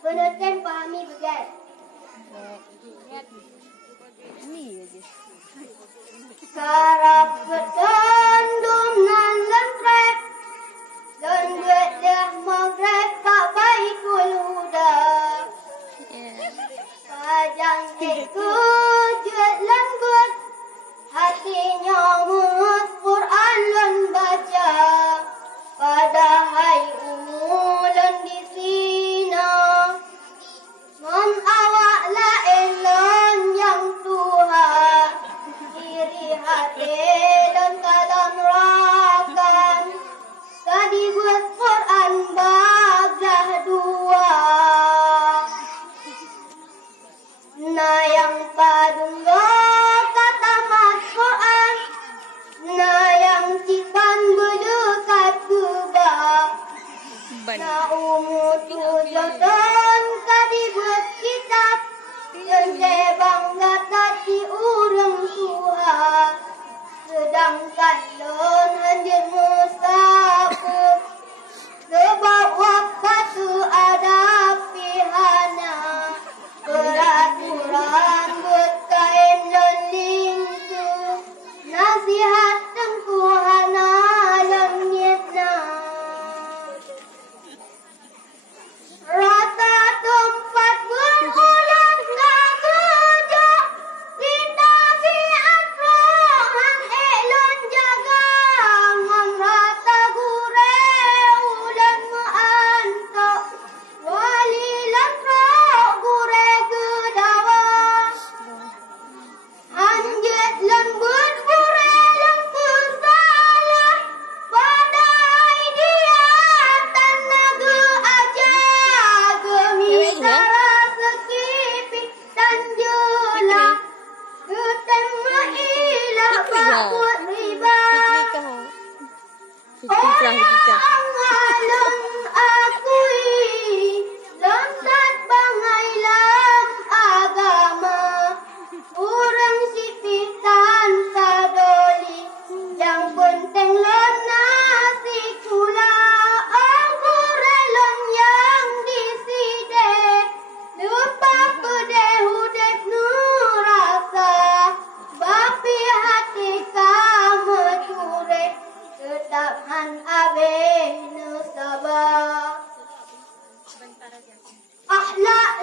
Penonton pahami betul. Ni aja. Karap bertandum nan lentrek dan buatlah maghrib tak baikul huda. Pajang ikut jut lembut hatinya mus Quran lan baca pada hai umulan di sina mon awak la elan yang Tuhan diri hati dan kalam rakan tadi buat Quran baglah dua na yang padunggo kata mat Quran na yang cikan berdekat kuba na umutu jodoh kadi buat kitab yang bangga tadi urang Tuhan sedangkan lon hanjir mustaqim sebab waktu ada pihana peraturan berkain lon lingku nasihat tengkuhana lon niatna rata tempat berulang gak kerja kita siat rohan elon jaga ngon rata gure ulan meantok wali lakro gure gedawa anjet lembut gure lembut salah pada idea tanaga aja gemisara sekipi dan jela ketemu ilah bakut riba Angalang akui lontat bangai lam agama urang sipitan sadoli yang penting lon nasi kula angurelon yang diside lupa pede hudek nurasa bapi hati kamu ture tetap han abe nusaba akhlak